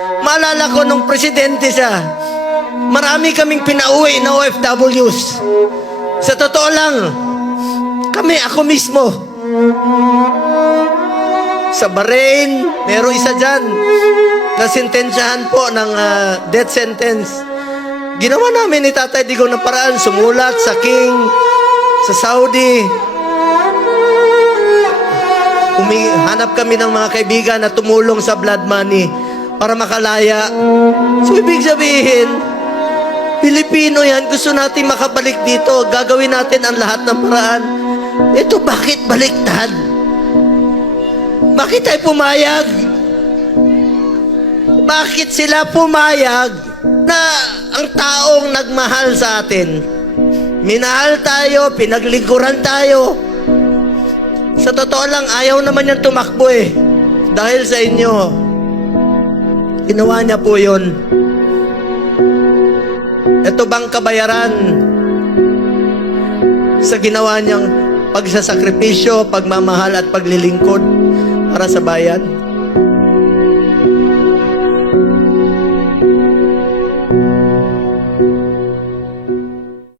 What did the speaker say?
Maalala ko nung presidente siya, marami kaming pinauwi na OFWs. Sa totoo lang, ako mismo. Sa Bahrain, meron isa dyan na sintensyahan po ng death sentence. Ginawa namin ni Tatay Digong ng paraan, sumulat sa King, sa Saudi. Hanap kami ng mga kaibigan na tumulong sa blood money para makalaya. So, ibig sabihin, Pilipino yan, gusto natin makabalik dito. Gagawin natin ang lahat ng paraan. Ito, bakit baliktad? Bakit tayo pumayag? Bakit sila pumayag na ang taong nagmahal sa atin? Minahal tayo, pinaglingkuran tayo. Sa totoo lang, ayaw naman yan tumakbo eh. Dahil sa inyo, ginawa niya po yun. Ito bang kabayaran sa ginawa niyang pagsasakripisyo, pagmamahal at paglilingkod para sa bayan?